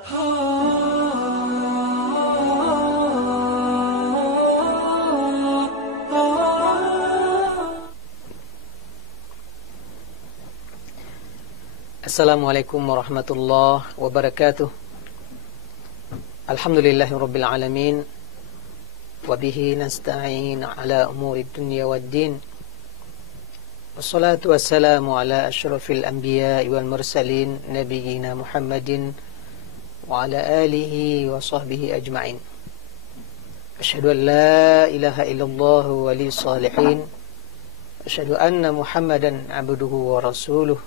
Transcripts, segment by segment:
Assalamualaikum warahmatullahi wabarakatuh. Alhamdulillahi rabbil alamin. Wabihi nasta'in ala umuri dunya waddin. Wassalatu wassalamu ala ashrafil anbiya'i wal mursalin nabiyyina Muhammadin wa ala alihi wa sahbihi ajma'in. Asyhadu an la ilaha illallah waliyus salihin. Asyhadu anna Muhammadan abduhu wa rasuluh.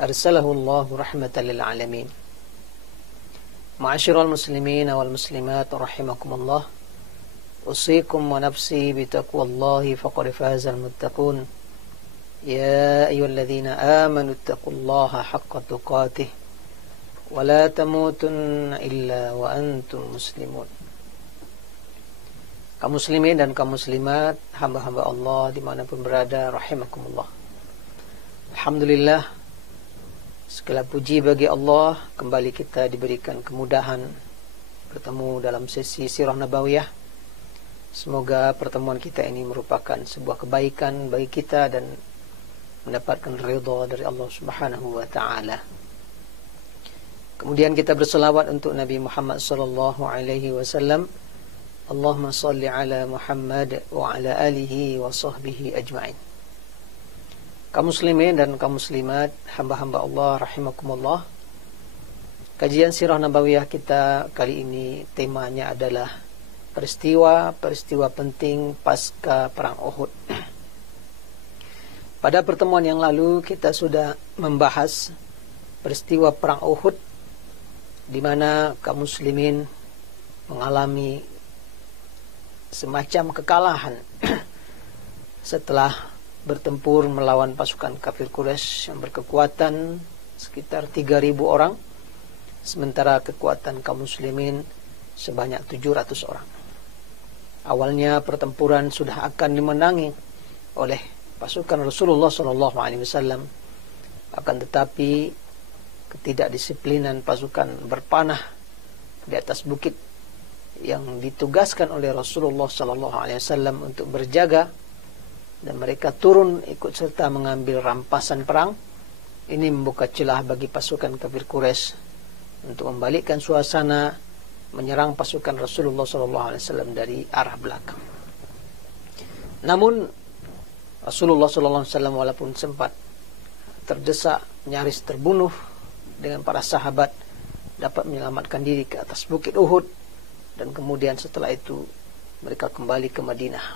Arsalahu Allahu rahmatan lil alamin. Ma'asyiral muslimin wal muslimat rahimakumullah. Usikum wa nafsi bitaqwallahi faqad fazal muttaqun. Ya ayyuhalladzina amanu taqullaha haqqa tuqatih wa la tamutunna illa wa antum muslimun. Kaum muslimin dan kaum muslimat, hamba-hamba Allah dimanapun berada, rahimakumullah. Alhamdulillah, segala puji bagi Allah, kembali kita diberikan kemudahan bertemu dalam sesi Sirah Nabawiyah. Semoga pertemuan kita ini merupakan sebuah kebaikan bagi kita dan mendapatkan ridha dari Allah Subhanahu wa taala. Kemudian kita berselawat untuk Nabi Muhammad sallallahu alaihi wasallam. Allahumma shalli ala Muhammad wa ala alihi wa sahbihi ajma'in. Kaum muslimin dan kaum muslimat, hamba-hamba Allah rahimakumullah. Kajian Sirah Nabawiyah kita kali ini temanya adalah peristiwa penting pasca perang Uhud. Pada pertemuan yang lalu kita sudah membahas peristiwa perang Uhud, di mana kaum muslimin mengalami semacam kekalahan setelah bertempur melawan pasukan kafir Quraisy yang berkekuatan sekitar 3.000 orang, sementara kekuatan kaum muslimin sebanyak 700 orang. Awalnya pertempuran sudah akan dimenangi oleh pasukan Rasulullah SAW, akan tetapi ketidakdisiplinan pasukan berpanah di atas bukit yang ditugaskan oleh Rasulullah SAW untuk berjaga, dan mereka turun ikut serta mengambil rampasan perang. Ini membuka celah bagi pasukan kafir Quraisy untuk membalikkan suasana, menyerang pasukan Rasulullah SAW dari arah belakang. Namun Rasulullah SAW walaupun sempat terdesak, nyaris terbunuh dengan para sahabat, dapat menyelamatkan diri ke atas bukit Uhud, dan kemudian setelah itu mereka kembali ke Madinah.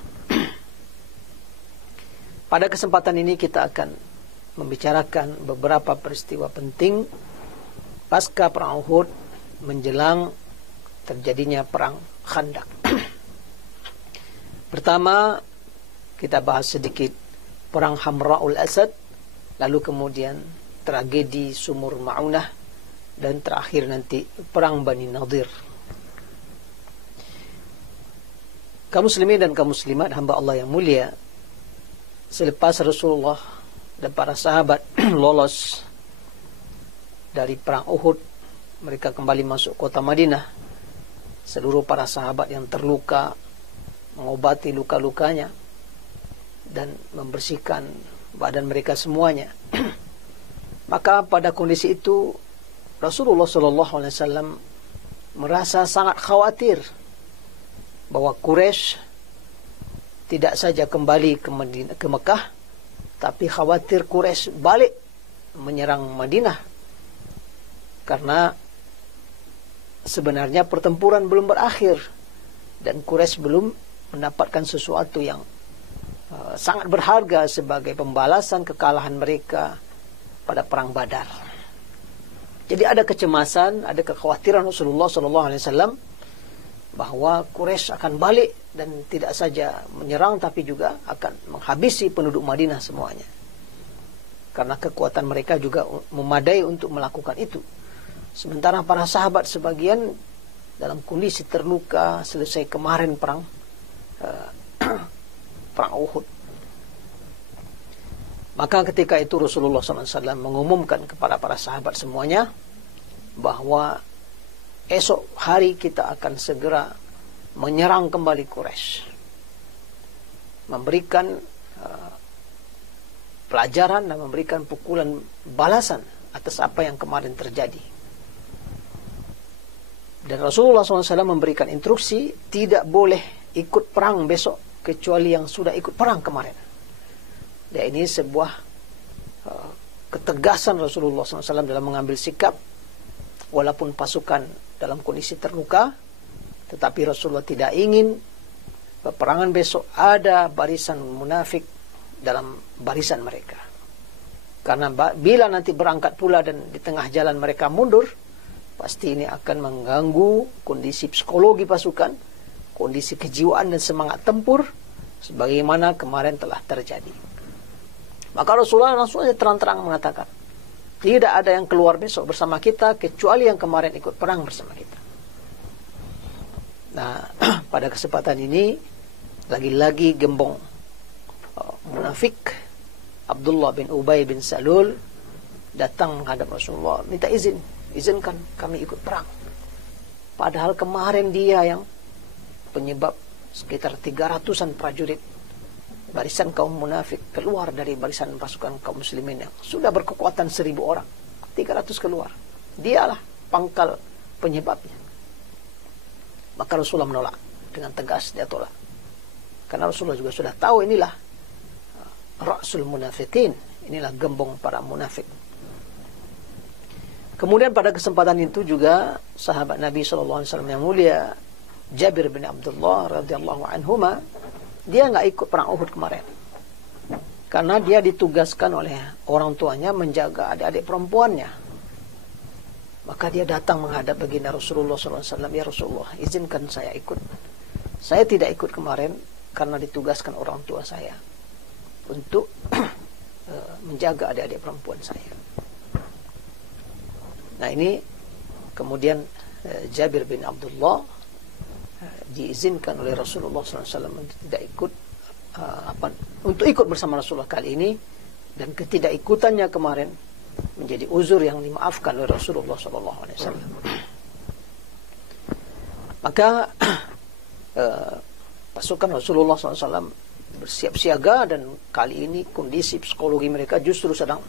Pada kesempatan ini kita akan membicarakan beberapa peristiwa penting pasca perang Uhud menjelang terjadinya perang Khandaq. Pertama, kita bahas sedikit perang Hamra'ul Asad, lalu kemudian tragedi Sumur Ma'unah, dan terakhir nanti perang Bani Nadir. Kaum muslimin dan kaum muslimat, hamba Allah yang mulia, selepas Rasulullah dan para sahabat lolos dari perang Uhud, mereka kembali masuk kota Madinah. Seluruh para sahabat yang terluka mengobati luka-lukanya dan membersihkan badan mereka semuanya. Maka pada kondisi itu Rasulullah SAW merasa sangat khawatir bahwa Quraisy tidak saja kembali ke Mekah, tapi khawatir Quraisy balik menyerang Madinah, karena sebenarnya pertempuran belum berakhir dan Quraisy belum mendapatkan sesuatu yang sangat berharga sebagai pembalasan kekalahan mereka pada perang Badar. Jadi ada kecemasan, ada kekhawatiran Rasulullah SAW bahwa Quraisy akan balik dan tidak saja menyerang, tapi juga akan menghabisi penduduk Madinah semuanya, karena kekuatan mereka juga memadai untuk melakukan itu. Sementara para sahabat sebagian dalam kondisi terluka selesai kemarin perang Uhud. Maka ketika itu Rasulullah SAW mengumumkan kepada para sahabat semuanya bahwa esok hari kita akan segera menyerang kembali Quraisy, memberikan pelajaran dan memberikan pukulan balasan atas apa yang kemarin terjadi. Dan Rasulullah SAW memberikan instruksi tidak boleh ikut perang besok kecuali yang sudah ikut perang kemarin. Dan ini sebuah ketegasan Rasulullah SAW dalam mengambil sikap, walaupun pasukan dalam kondisi terluka, tetapi Rasulullah tidak ingin peperangan besok ada barisan munafik dalam barisan mereka. Karena bila nanti berangkat pula dan di tengah jalan mereka mundur, pasti ini akan mengganggu kondisi psikologi pasukan, kondisi kejiwaan dan semangat tempur, sebagaimana kemarin telah terjadi. Maka Rasulullah langsung saja terang-terang mengatakan, tidak ada yang keluar besok bersama kita kecuali yang kemarin ikut perang bersama kita. Nah, pada kesempatan ini lagi-lagi gembong munafik Abdullah bin Ubay bin Salul datang menghadap Rasulullah, minta izinkan kami ikut perang. Padahal kemarin dia yang penyebab sekitar 300-an prajurit barisan kaum munafik keluar dari barisan pasukan kaum muslimin yang sudah berkekuatan 1000 orang, 300 keluar. Dialah pangkal penyebabnya. Maka Rasulullah menolak dengan tegas, dia tolak. Karena Rasulullah juga sudah tahu inilah Ra'sul munafiqin, inilah gembong para munafik. Kemudian pada kesempatan itu juga sahabat Nabi SAW yang mulia Jabir bin Abdullah radhiyallahu anhuma, dia nggak ikut perang Uhud kemarin karena dia ditugaskan oleh orang tuanya menjaga adik-adik perempuannya. Maka dia datang menghadap baginda Rasulullah SAW, ya Rasulullah, izinkan saya ikut. Saya tidak ikut kemarin karena ditugaskan orang tua saya untuk menjaga adik-adik perempuan saya. Nah ini kemudian Jabir bin Abdullah diizinkan oleh Rasulullah SAW untuk tidak ikut untuk ikut bersama Rasulullah kali ini, dan ketidakikutannya kemarin menjadi uzur yang dimaafkan oleh Rasulullah SAW. Maka pasukan Rasulullah SAW bersiap siaga, dan kali ini kondisi psikologi mereka justru sedang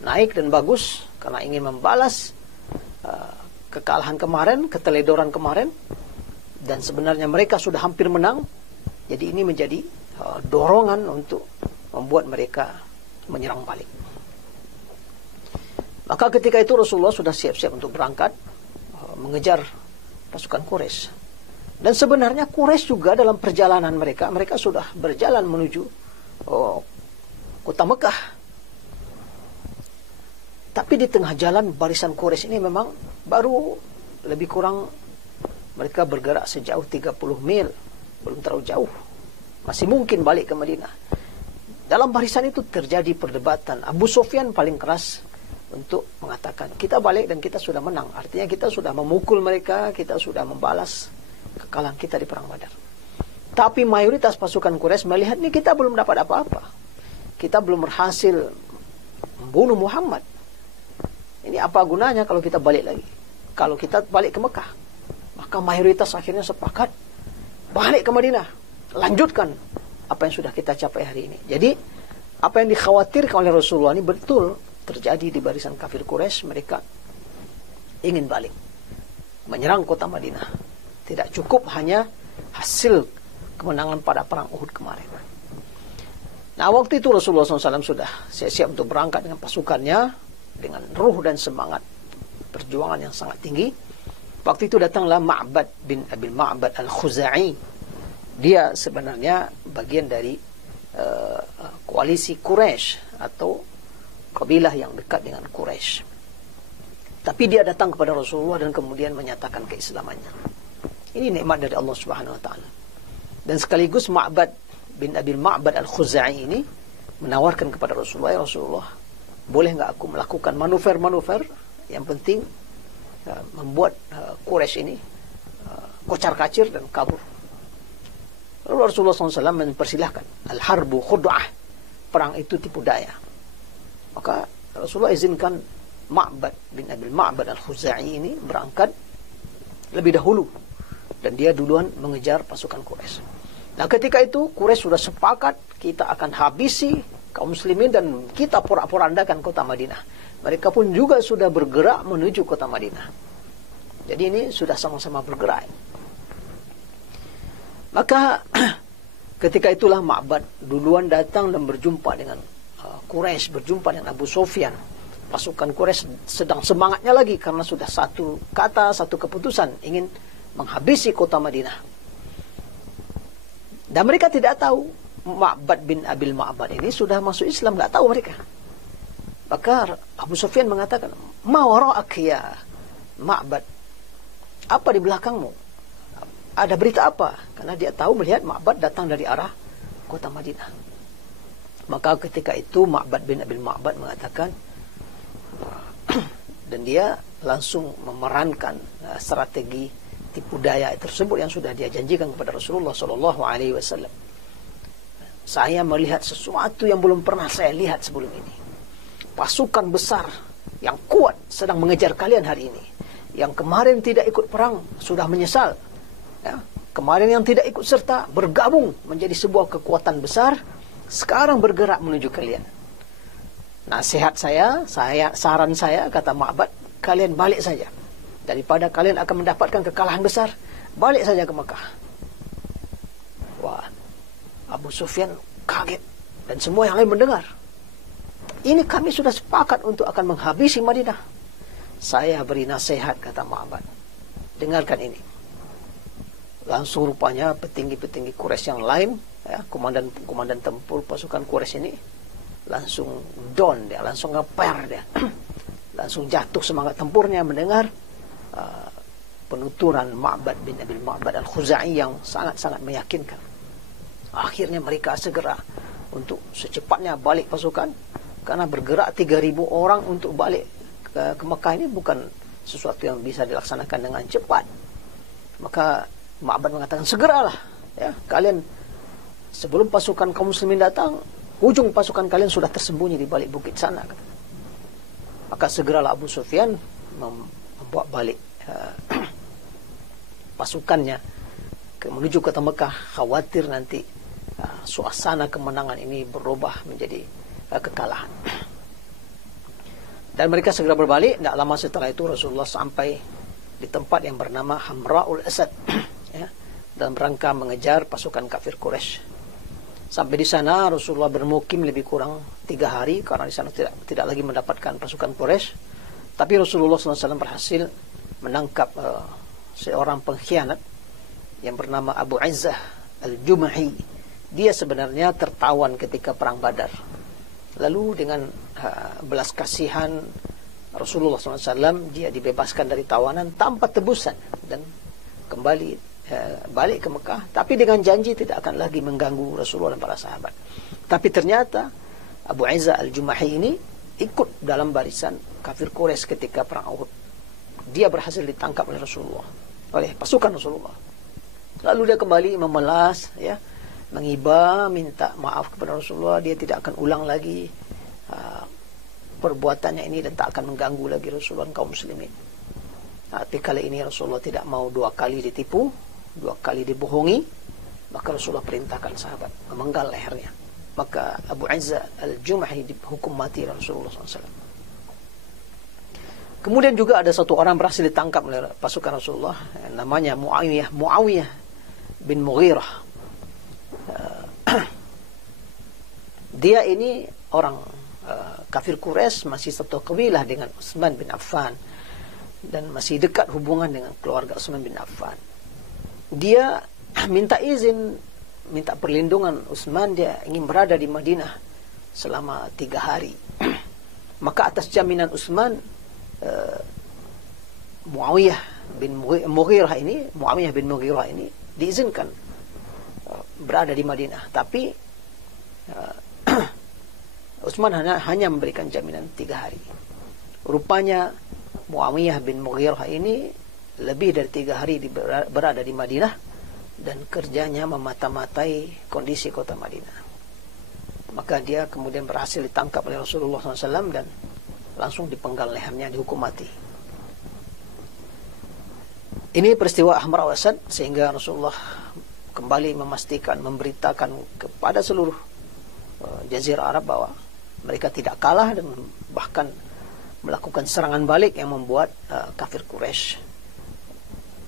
naik dan bagus karena ingin membalas kekalahan kemarin, keteledoran kemarin, dan sebenarnya mereka sudah hampir menang. Jadi ini menjadi dorongan untuk membuat mereka menyerang balik. Maka ketika itu Rasulullah sudah siap-siap untuk berangkat mengejar pasukan Quraisy. Dan sebenarnya Quraisy juga dalam perjalanan mereka sudah berjalan menuju kota Mekah. Tapi di tengah jalan barisan Quraisy ini memang baru lebih kurang mereka bergerak sejauh 30 mil, belum terlalu jauh. Masih mungkin balik ke Madinah. Dalam barisan itu terjadi perdebatan. Abu Sufyan paling keras untuk mengatakan, kita balik dan kita sudah menang. Artinya kita sudah memukul mereka, kita sudah membalas kekalahan kita di Perang Badar. Tapi mayoritas pasukan Quraisy melihat ini kita belum dapat apa-apa. Kita belum berhasil membunuh Muhammad. Ini apa gunanya kalau kita balik lagi? Kalau kita balik ke Mekah. Maka mayoritas akhirnya sepakat balik ke Madinah, lanjutkan apa yang sudah kita capai hari ini. Jadi apa yang dikhawatirkan oleh Rasulullah ini betul terjadi di barisan kafir Quraisy. Mereka ingin balik menyerang kota Madinah. Tidak cukup hanya hasil kemenangan pada perang Uhud kemarin. Nah waktu itu Rasulullah SAW sudah siap-siap untuk berangkat dengan pasukannya, dengan ruh dan semangat perjuangan yang sangat tinggi. Waktu itu datanglah Ma'bad bin Abil Ma'bad Al-Khuza'i. Dia sebenarnya bagian dari koalisi Quraisy atau kabilah yang dekat dengan Quraisy. Tapi dia datang kepada Rasulullah dan kemudian menyatakan keislamannya. Ini nikmat dari Allah Subhanahu wa taala. Dan sekaligus Ma'bad bin Abil Ma'bad Al-Khuza'i ini menawarkan kepada Rasulullah, ya Rasulullah, boleh nggak aku melakukan manuver-manuver yang penting membuat Quraisy ini kocar-kacir dan kabur. Lalu Rasulullah SAW mempersilahkan, al-harbu khud'ah, perang itu tipu daya. Maka Rasulullah izinkan Ma'bad bin Abil Ma'bad Al-Khuza'i ini berangkat lebih dahulu, dan dia duluan mengejar pasukan Quraisy. Nah, ketika itu Quraisy sudah sepakat, kita akan habisi kaum muslimin dan kita porak-porandakan kota Madinah. Mereka pun juga sudah bergerak menuju kota Madinah. Jadi ini sudah sama-sama bergerak. Maka ketika itulah Ma'bad duluan datang dan berjumpa dengan Quraisy, berjumpa dengan Abu Sufyan. Pasukan Quraisy sedang semangatnya lagi karena sudah satu kata, satu keputusan ingin menghabisi kota Madinah. Dan mereka tidak tahu Ma'bad bin Abil Ma'bad ini sudah masuk Islam, tidak tahu mereka. Maka Abu Sufyan mengatakan, "Ma wara'ak ya Ma'bad? Apa di belakangmu? Ada berita apa?" Karena dia tahu melihat Ma'bad datang dari arah kota Madinah. Maka ketika itu Ma'bad bin Abil Ma'bad mengatakan, dan dia langsung memerankan strategi tipu daya tersebut yang sudah dia janjikan kepada Rasulullah SAW. "Saya melihat sesuatu yang belum pernah saya lihat sebelum ini. Pasukan besar yang kuat sedang mengejar kalian hari ini. Yang kemarin tidak ikut perang sudah menyesal. Ya, kemarin yang tidak ikut serta bergabung menjadi sebuah kekuatan besar, sekarang bergerak menuju kalian. Nasihat saya, saran saya," kata Ma'bad, "kalian balik saja. Daripada kalian akan mendapatkan kekalahan besar, balik saja ke Mekah." Wah, Abu Sufyan kaget dan semua yang lain mendengar. "Ini kami sudah sepakat untuk akan menghabisi Madinah." "Saya beri nasihat," kata Ma'bad. "Dengarkan ini." Langsung rupanya petinggi-petinggi Quraisy yang lain, ya, komandan tempur pasukan Quraisy ini langsung down dia, langsung ngeper dia. Langsung jatuh semangat tempurnya mendengar penuturan Ma'bad bin Abil Ma'bad Al-Khuzai yang sangat-sangat meyakinkan. Akhirnya mereka segera untuk secepatnya balik pasukan, karena bergerak 3.000 orang untuk balik ke Mekah ini bukan sesuatu yang bisa dilaksanakan dengan cepat. Maka Ma'bad mengatakan, "Segeralah, ya, kalian sebelum pasukan kaum muslimin datang, ujung pasukan kalian sudah tersembunyi di balik bukit sana." Maka segeralah Abu Sufyan membawa balik pasukannya menuju kota Mekah, khawatir nanti suasana kemenangan ini berubah menjadi kekalahan. Dan mereka segera berbalik. Tidak lama setelah itu Rasulullah sampai di tempat yang bernama Hamra'ul Asad, ya, dalam rangka mengejar pasukan kafir Quraisy. Sampai di sana Rasulullah bermukim lebih kurang 3 hari karena di sana tidak lagi mendapatkan pasukan Quraisy. Tapi Rasulullah SAW berhasil menangkap seorang pengkhianat yang bernama Abu Izzah Al-Jumahi. Dia sebenarnya tertawan ketika perang Badar. Lalu dengan belas kasihan Rasulullah SAW, dia dibebaskan dari tawanan tanpa tebusan dan kembali balik ke Mekah, tapi dengan janji tidak akan lagi mengganggu Rasulullah dan para sahabat. Tapi ternyata Abu Izzah Al-Jumahi ini ikut dalam barisan kafir Quraisy ketika perang Uhud. Dia berhasil ditangkap oleh Rasulullah, oleh pasukan Rasulullah. Lalu dia kembali memelas, ya, mengiba, minta maaf kepada Rasulullah. Dia tidak akan ulang lagi perbuatannya ini dan tak akan mengganggu lagi Rasulullah dan kaum muslimin. Tapi kali ini Rasulullah tidak mau 2 kali ditipu, 2 kali dibohongi. Maka Rasulullah perintahkan sahabat memenggal lehernya. Maka Abu Izzah Al-Jumahi dihukum mati Rasulullah SAW. Kemudian juga ada satu orang berhasil ditangkap oleh pasukan Rasulullah, namanya Muawiyah bin Mughirah. Dia ini orang kafir Quraisy, masih satu kabilah dengan Utsman bin Affan dan masih dekat hubungan dengan keluarga Utsman bin Affan. Dia minta izin, minta perlindungan Utsman, dia ingin berada di Madinah selama 3 hari. Maka atas jaminan Utsman, Muawiyah bin Mughirah ini diizinkan berada di Madinah. Tapi Utsman hanya memberikan jaminan 3 hari. Rupanya Muawiyah bin Mughirah ini lebih dari 3 hari berada di Madinah dan kerjanya memata-matai kondisi kota Madinah. Maka dia kemudian berhasil ditangkap oleh Rasulullah SAW dan langsung dipenggal lehernya, dihukum mati. Ini peristiwa Ahmar Asad, sehingga Rasulullah kembali memastikan, memberitakan kepada seluruh Jazirah Arab bahwa mereka tidak kalah dan bahkan melakukan serangan balik yang membuat kafir Quraisy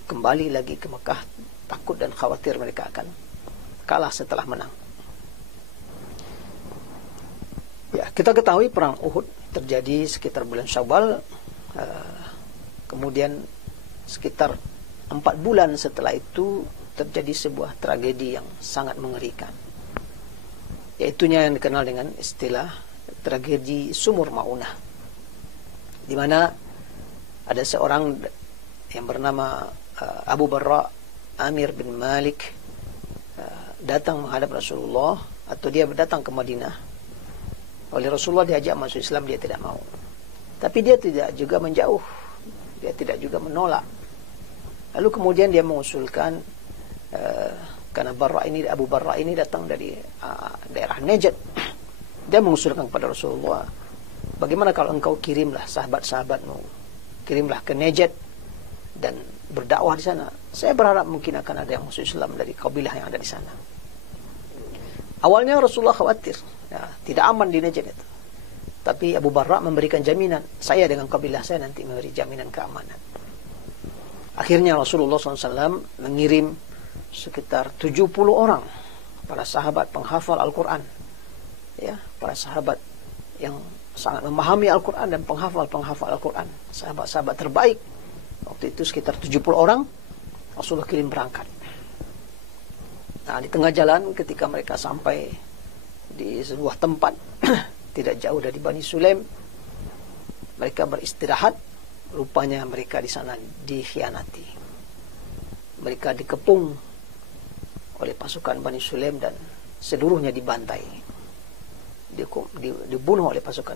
kembali lagi ke Mekah, takut dan khawatir mereka akan kalah setelah menang. Ya, kita ketahui perang Uhud terjadi sekitar bulan Syawal, kemudian sekitar 4 bulan setelah itu terjadi sebuah tragedi yang sangat mengerikan, yaitunya yang dikenal dengan istilah tragedi Sumur Maunah, di mana ada seorang yang bernama Abu Barra Amir bin Malik datang menghadap Rasulullah, atau dia datang ke Madinah. Oleh Rasulullah diajak masuk Islam, dia tidak mau. Tapi dia tidak juga menjauh, dia tidak juga menolak. Lalu kemudian dia mengusulkan, karena Abu Barra ini datang dari daerah Najd, dia mengusulkan kepada Rasulullah, bagaimana kalau engkau kirimlah sahabat-sahabatmu, kirimlah ke Najd dan berdakwah di sana. Saya berharap mungkin akan ada yang masuk Islam dari kabilah yang ada di sana. Awalnya Rasulullah khawatir, ya, tidak aman di Najd itu. Tapi Abu Barra memberikan jaminan, saya dengan kabilah saya nanti memberi jaminan keamanan. Akhirnya Rasulullah SAW mengirim sekitar 70 orang para sahabat penghafal Al-Quran, ya, para sahabat yang sangat memahami Al-Quran dan penghafal Al-Quran, sahabat-sahabat terbaik. Waktu itu sekitar 70 orang Rasulullah kirim berangkat. Nah, di tengah jalan ketika mereka sampai di sebuah tempat tidak jauh dari Bani Sulaim, mereka beristirahat. Rupanya mereka di sana dikhianati. Mereka dikepung oleh pasukan Bani Sulaim dan seluruhnya dibantai, dibunuh oleh pasukan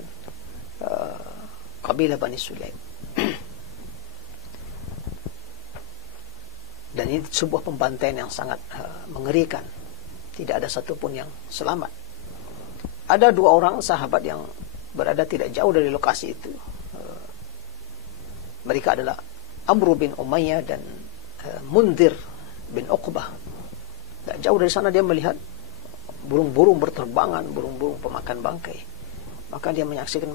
kabilah Bani Sulaim. Dan ini sebuah pembantaian yang sangat mengerikan. Tidak ada satupun yang selamat. Ada 2 orang sahabat yang berada tidak jauh dari lokasi itu. Mereka adalah Amr bin Umayyah dan Mundhir bin Uqbah. Tak jauh dari sana dia melihat burung-burung berterbangan, burung-burung pemakan bangkai. Maka dia menyaksikan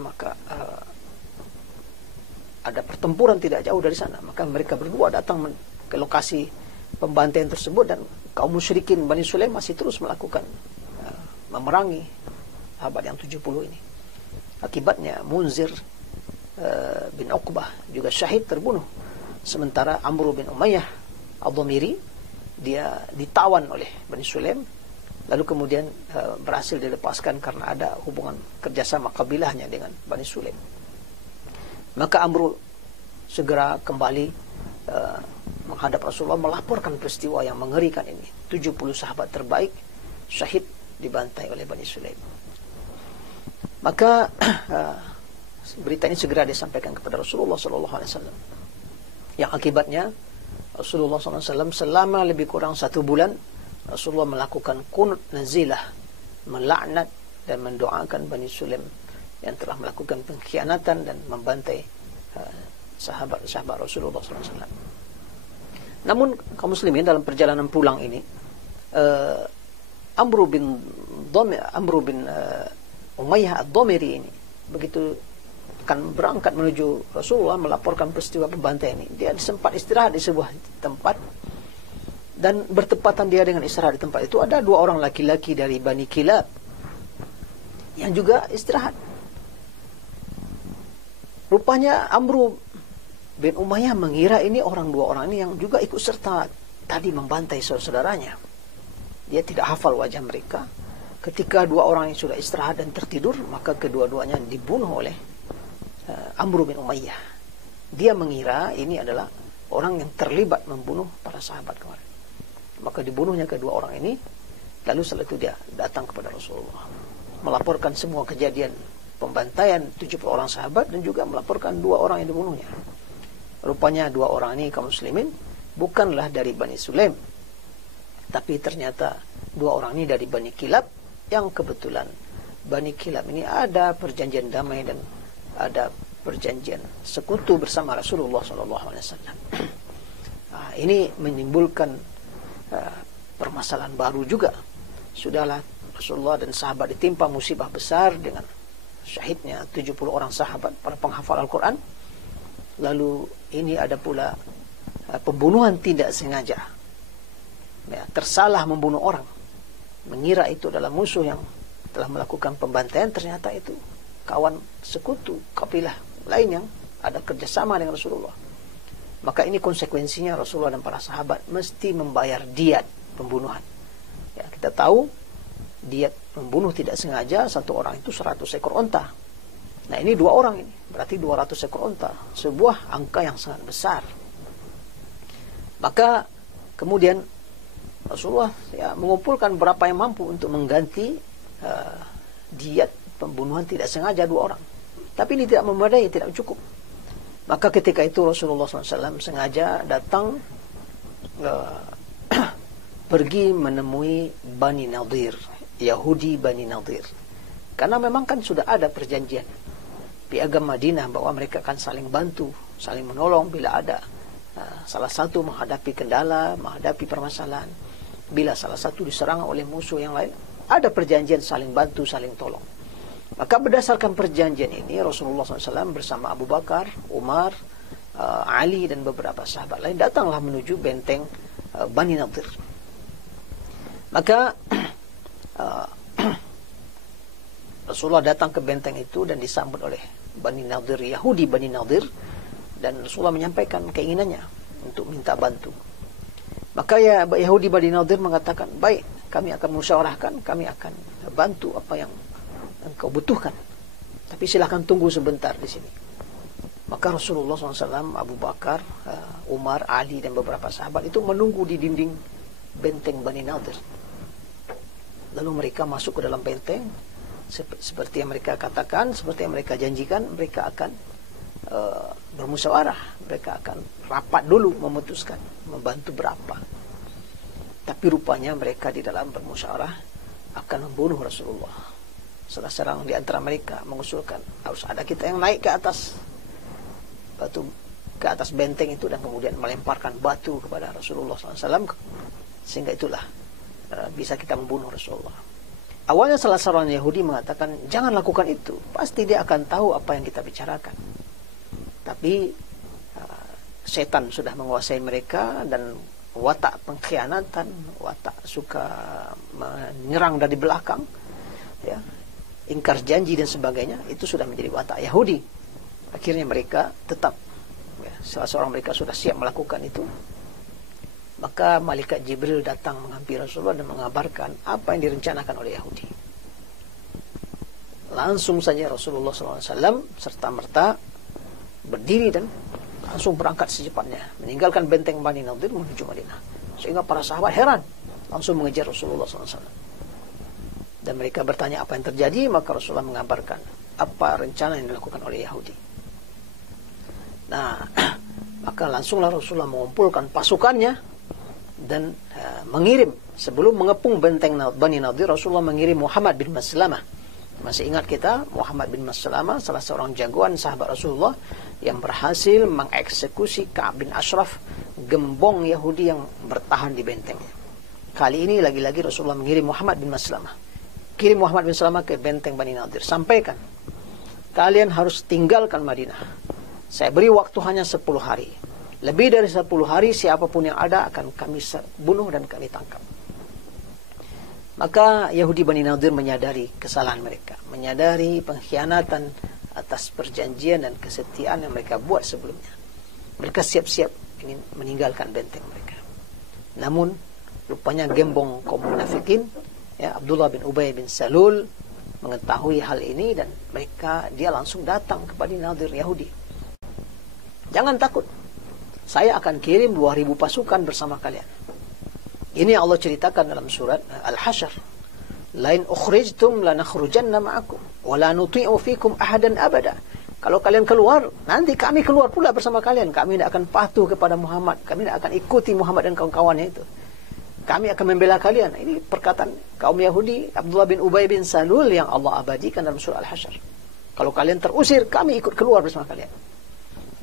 ada pertempuran tidak jauh dari sana. Maka mereka berdua datang ke lokasi pembantaian tersebut, dan kaum musyrikin Bani Sulaim masih terus melakukan memerangi sahabat yang 70 ini. Akibatnya Munzir bin Uqbah juga syahid, terbunuh. Sementara Amr bin Umayyah Ad-Dhamiri dia ditawan oleh Bani Sulaim, lalu kemudian berhasil dilepaskan karena ada hubungan kerjasama kabilahnya dengan Bani Sulaim. Maka Amr segera kembali menghadap Rasulullah, melaporkan peristiwa yang mengerikan ini. 70 sahabat terbaik syahid dibantai oleh Bani Sulaim. Maka berita ini segera disampaikan kepada Rasulullah SAW, yang akibatnya Rasulullah SAW selama lebih kurang 1 bulan Rasulullah melakukan kunut nazilah, melaknat dan mendoakan Bani Sulaim yang telah melakukan pengkhianatan dan membantai sahabat-sahabat Rasulullah SAW. Namun kaum muslimin dalam perjalanan pulang ini, Amr bin Umayyah Ad-Dhamiri ini begitu akan berangkat menuju Rasulullah melaporkan peristiwa pembantaian ini, dia sempat istirahat di sebuah tempat, dan bertepatan dia dengan istirahat di tempat itu ada 2 orang laki-laki dari Bani Kilab yang juga istirahat. Rupanya Amr bin Umayyah mengira ini 2 orang ini yang juga ikut serta tadi membantai saudara-saudaranya. Dia tidak hafal wajah mereka. Ketika 2 orang yang sudah istirahat dan tertidur, maka kedua-duanya dibunuh oleh Amr bin Umayyah. Dia mengira ini adalah orang yang terlibat membunuh para sahabat kemarin. Maka dibunuhnya kedua orang ini. Lalu setelah itu dia datang kepada Rasulullah, melaporkan semua kejadian pembantaian 70 orang sahabat, dan juga melaporkan 2 orang yang dibunuhnya. Rupanya 2 orang ini kaum muslimin bukanlah dari Bani Sulaim, tapi ternyata 2 orang ini dari Bani Kilab, yang kebetulan Bani Kilab ini ada perjanjian damai dan ada perjanjian sekutu bersama Rasulullah SAW. Ini menimbulkan permasalahan baru juga. Sudahlah Rasulullah dan sahabat ditimpa musibah besar dengan syahidnya 70 orang sahabat para penghafal Al-Quran. Lalu ini ada pula pembunuhan tidak sengaja, ya, tersalah membunuh orang, mengira itu adalah musuh yang telah melakukan pembantaian, ternyata itu kawan sekutu kabilah lain yang ada kerjasama dengan Rasulullah. Maka ini konsekuensinya Rasulullah dan para sahabat mesti membayar diat pembunuhan. Ya, kita tahu diat membunuh tidak sengaja satu orang itu 100 ekor onta. Nah, ini 2 orang ini, berarti 200 ekor onta. Sebuah angka yang sangat besar. Maka kemudian Rasulullah mengumpulkan berapa yang mampu untuk mengganti diat pembunuhan tidak sengaja 2 orang. Tapi ini tidak memadai, tidak cukup. Maka ketika itu Rasulullah SAW sengaja datang pergi menemui Bani Nadir, Yahudi Bani Nadir. Karena memang kan sudah ada perjanjian Piagam Madinah bahwa mereka akan saling bantu, saling menolong bila ada salah satu menghadapi kendala, menghadapi permasalahan. Bila salah satu diserang oleh musuh yang lain, ada perjanjian saling bantu, saling tolong. Maka berdasarkan perjanjian ini Rasulullah SAW bersama Abu Bakar, Umar, Ali dan beberapa sahabat lain datanglah menuju benteng Bani Nadir. Maka Rasulullah datang ke benteng itu dan disambut oleh Bani Nadir, Yahudi Bani Nadir, dan Rasulullah menyampaikan keinginannya untuk minta bantu. Maka Yahudi Bani Nadir mengatakan, baik, kami akan musyawarahkan, kami akan bantu apa yang engkau butuhkan, tapi silakan tunggu sebentar di sini. Maka Rasulullah SAW, Abu Bakar, Umar, Ali dan beberapa sahabat itu menunggu di dinding benteng Bani Nadir. Lalu mereka masuk ke dalam benteng, seperti yang mereka katakan, seperti yang mereka janjikan, mereka akan bermusyawarah, mereka akan rapat dulu memutuskan membantu berapa. Tapi rupanya mereka di dalam bermusyawarah akan membunuh Rasulullah. Salah seorang di antara mereka mengusulkan harus ada kita yang naik ke atas batu, ke atas benteng itu, dan kemudian melemparkan batu kepada Rasulullah SAW, sehingga itulah bisa kita membunuh Rasulullah. Awalnya salah seorang Yahudi mengatakan, jangan lakukan itu, pasti dia akan tahu apa yang kita bicarakan. Tapi setan sudah menguasai mereka, dan watak pengkhianatan, watak suka menyerang dari belakang, ya, ingkar janji dan sebagainya, itu sudah menjadi watak Yahudi. Akhirnya mereka tetap, ya, salah seorang mereka sudah siap melakukan itu. Maka malaikat Jibril datang menghampiri Rasulullah dan mengabarkan apa yang direncanakan oleh Yahudi. Langsung saja Rasulullah SAW serta-merta berdiri dan langsung berangkat secepatnya, meninggalkan benteng Bani Nadir menuju Madinah. Sehingga para sahabat heran, langsung mengejar Rasulullah SAW. Dan mereka bertanya apa yang terjadi, maka Rasulullah mengabarkan apa rencana yang dilakukan oleh Yahudi. Nah, maka langsunglah Rasulullah mengumpulkan pasukannya dan mengirim, sebelum mengepung benteng Bani Nadir, Rasulullah mengirim Muhammad bin Maslamah. Masih ingat kita, Muhammad bin Maslamah, salah seorang jagoan sahabat Rasulullah yang berhasil mengeksekusi Ka'ab bin Ashraf, gembong Yahudi yang bertahan di bentengnya. Kali ini lagi-lagi Rasulullah mengirim Muhammad bin Maslamah. Kirim Muhammad bin Maslamah ke benteng Bani Nadir, sampaikan, kalian harus tinggalkan Madinah. Saya beri waktu hanya 10 hari. Lebih dari 10 hari siapapun yang ada akan kami bunuh dan kami tangkap. Maka Yahudi Bani Nadir menyadari kesalahan mereka, menyadari pengkhianatan atas perjanjian dan kesetiaan yang mereka buat sebelumnya. Mereka siap-siap ingin meninggalkan benteng mereka. Namun rupanya gembong kaum munafikin, ya, Abdullah bin Ubay bin Salul mengetahui hal ini, dan dia langsung datang kepada Nadir Yahudi. Jangan takut, saya akan kirim 2000 pasukan bersama kalian. Ini yang Allah ceritakan dalam surat Al-Hasyr. Lain ukhrijtum lanakhrujanna ma'akum wa la nuti'u fikum ahadan abada. Kalau kalian keluar, nanti kami keluar pula bersama kalian. Kami tidak akan patuh kepada Muhammad, kami tidak akan ikuti Muhammad dan kawan-kawannya itu. Kami akan membela kalian. Ini perkataan kaum Yahudi, Abdullah bin Ubay bin Salul, yang Allah abadikan dalam surah Al-Hasyr. Kalau kalian terusir, kami ikut keluar bersama kalian.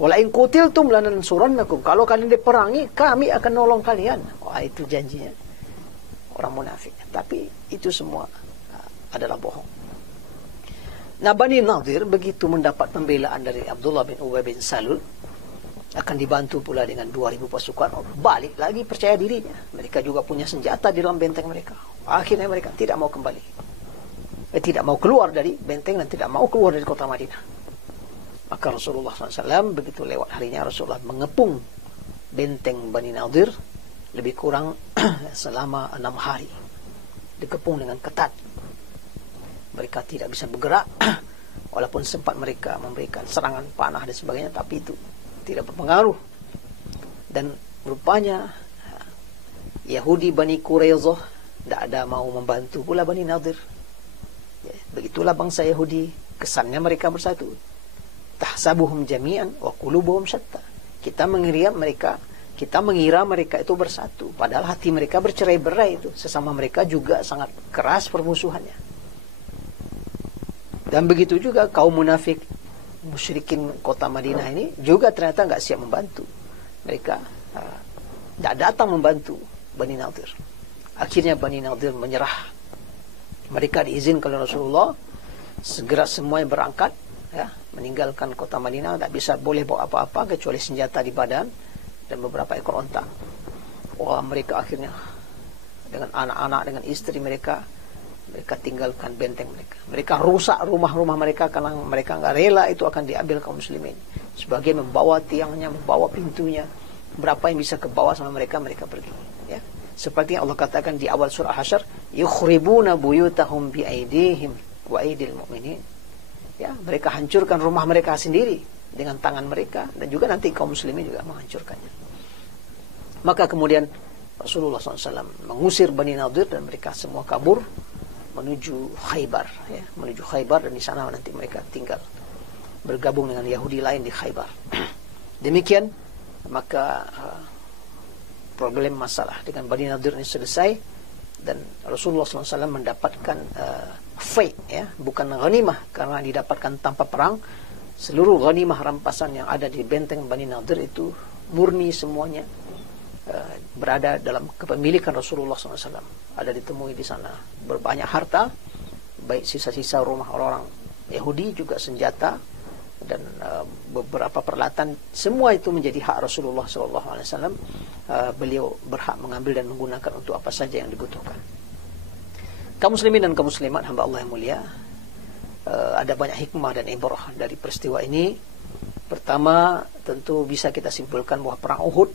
Wala in qutiltum lanansurannakum. Kalau kalian diperangi, kami akan nolong kalian. Wah, itu janjinya orang munafik. Tapi itu semua adalah bohong. Nah, Bani Nadir begitu mendapat pembelaan dari Abdullah bin Ubay bin Salul, akan dibantu pula dengan 2000 pasukan, balik lagi percaya dirinya. Mereka juga punya senjata di dalam benteng mereka. Akhirnya mereka tidak mau kembali. Tidak mau keluar dari benteng dan tidak mau keluar dari kota Madinah. Maka Rasulullah SAW begitu lewat harinya, Rasulullah mengepung benteng Bani Nadir lebih kurang selama 6 hari. Dikepung dengan ketat. Mereka tidak bisa bergerak, walaupun sempat mereka memberikan serangan panah dan sebagainya, tapi itu tidak berpengaruh. Dan rupanya Yahudi Bani Quraidah tidak ada mau membantu pula Bani Nadir. Ya, begitulah bangsa Yahudi, kesannya mereka bersatu. Tahsabuhum jami'an wa qulubuhum syatta. Kita mengira mereka itu bersatu, padahal hati mereka bercerai-berai itu. Sesama mereka juga sangat keras permusuhannya. Dan begitu juga kaum munafik musyrikin kota Madinah ini juga ternyata nggak siap membantu. Mereka tidak datang membantu Bani Nadir. Akhirnya Bani Nadir menyerah. Mereka diizinkan oleh Rasulullah segera semuanya berangkat, ya, meninggalkan kota Madinah. Tak bisa boleh bawa apa-apa kecuali senjata di badan dan beberapa ekor onta. Wah, mereka akhirnya dengan anak-anak, dengan istri mereka tinggalkan benteng mereka. Mereka rusak rumah-rumah mereka karena mereka nggak rela itu akan diambil kaum muslimin. Sebagian membawa tiangnya, membawa pintunya. Berapa yang bisa ke bawah sama mereka pergi. Ya. Seperti yang Allah katakan di awal surah Hasyr, yukhribuna buyutahum biaidihim wa aidil mu'minin. Ya, mereka hancurkan rumah mereka sendiri dengan tangan mereka, dan juga nanti kaum muslimin juga menghancurkannya. Maka kemudian Rasulullah SAW mengusir Bani Nadir dan mereka semua kabur menuju Khaybar, ya, menuju Khaybar, dan di sana nanti mereka tinggal bergabung dengan Yahudi lain di Khaybar. Demikian maka problem masalah dengan Bani Nadir ini selesai, dan Rasulullah SAW mendapatkan fai, ya, bukan ghanimah, karena didapatkan tanpa perang. Seluruh ghanimah rampasan yang ada di benteng Bani Nadir itu murni semuanya berada dalam kepemilikan Rasulullah SAW. Ada ditemui di sana berbanyak harta, baik sisa-sisa rumah orang Yahudi, juga senjata dan beberapa peralatan. Semua itu menjadi hak Rasulullah SAW. Beliau berhak mengambil dan menggunakan untuk apa saja yang dibutuhkan. Kaum muslimin dan kaum muslimat, hamba Allah yang mulia, ada banyak hikmah dan ibrah dari peristiwa ini. Pertama, tentu bisa kita simpulkan bahwa perang Uhud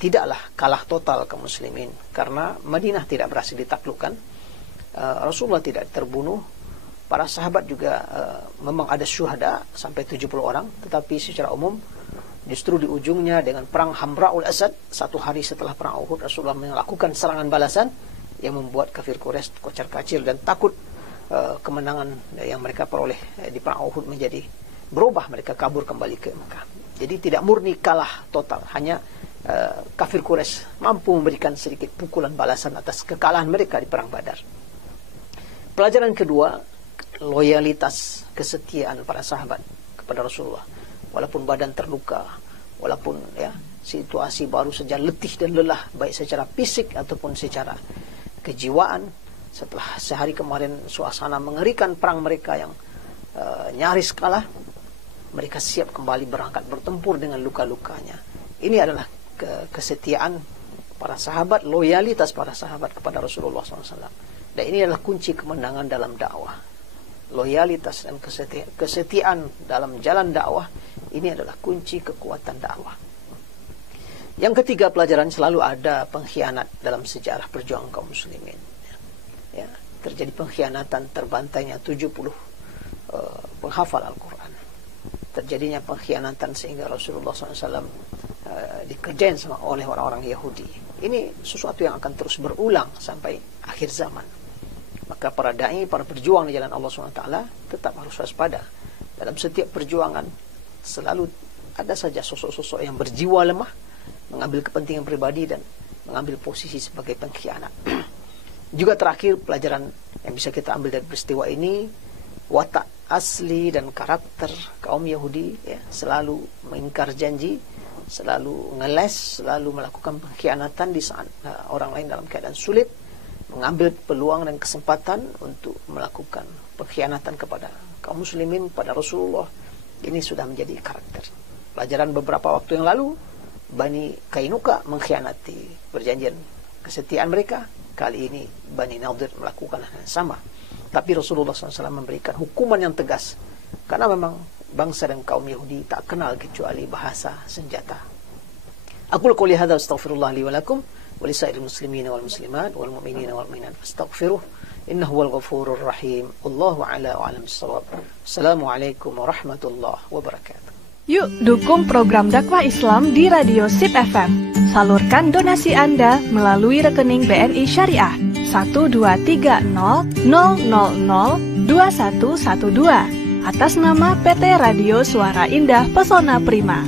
tidaklah kalah total kaum muslimin, karena Madinah tidak berhasil ditaklukkan. Rasulullah tidak terbunuh. Para sahabat juga memang ada syuhada sampai 70 orang, tetapi secara umum justru di ujungnya dengan perang Hamra'ul Asad, 1 hari setelah perang Uhud, Rasulullah melakukan serangan balasan yang membuat kafir Quraisy kocar-kacir dan takut kemenangan yang mereka peroleh di perang Uhud menjadi berubah. Mereka kabur kembali ke Mekah. Jadi tidak murni kalah total, hanya kafir Quraisy mampu memberikan sedikit pukulan balasan atas kekalahan mereka di perang Badar. Pelajaran kedua, loyalitas, kesetiaan para sahabat kepada Rasulullah. Walaupun badan terluka, walaupun ya situasi baru saja letih dan lelah, baik secara fisik ataupun secara kejiwaan, setelah sehari kemarin suasana mengerikan perang mereka yang nyaris kalah, mereka siap kembali berangkat bertempur dengan luka-lukanya. Ini adalah kesetiaan para sahabat, loyalitas para sahabat kepada Rasulullah SAW. Dan ini adalah kunci kemenangan dalam dakwah. Loyalitas dan kesetiaan dalam jalan dakwah, ini adalah kunci kekuatan dakwah. Yang ketiga, pelajaran, selalu ada pengkhianat dalam sejarah perjuangan kaum muslimin. Ya, terjadi pengkhianatan, terbantainya 70 penghafal Al-Quran. Terjadinya pengkhianatan sehingga Rasulullah SAW dikerjain oleh orang-orang Yahudi. Ini sesuatu yang akan terus berulang sampai akhir zaman. Maka para da'i, para berjuang di jalan Allah SWT tetap harus waspada. Dalam setiap perjuangan selalu ada saja sosok-sosok yang berjiwa lemah, mengambil kepentingan pribadi dan mengambil posisi sebagai pengkhianat. Juga terakhir, pelajaran yang bisa kita ambil dari peristiwa ini, watak asli dan karakter kaum Yahudi, ya, selalu mengingkar janji, selalu ngeles, selalu melakukan pengkhianatan di saat orang lain dalam keadaan sulit, mengambil peluang dan kesempatan untuk melakukan pengkhianatan kepada kaum muslimin, pada Rasulullah. Ini sudah menjadi karakter. Pelajaran beberapa waktu yang lalu, Bani Kainuka mengkhianati perjanjian kesetiaan mereka. Kali ini Bani Nadir melakukan hal yang sama. Tapi Rasulullah SAW memberikan hukuman yang tegas, karena memang bangsa dan kaum Yahudi tak kenal kecuali bahasa senjata. Aqulu qouli hadza astaghfirullah li wa lakum wa lisairil muslimina wal muslimat wal mu'minina wal mu'minat fastaghfiruh innahu wal ghafurur rahim. Wallahu a'la wa a'lam bissawab. Assalamualaikum warahmatullahi wabarakatuh. Yuk dukung program dakwah Islam di Radio SIP FM. Salurkan donasi Anda melalui rekening BNI Syariah 12300002112 atas nama PT Radio Suara Indah Pesona Prima.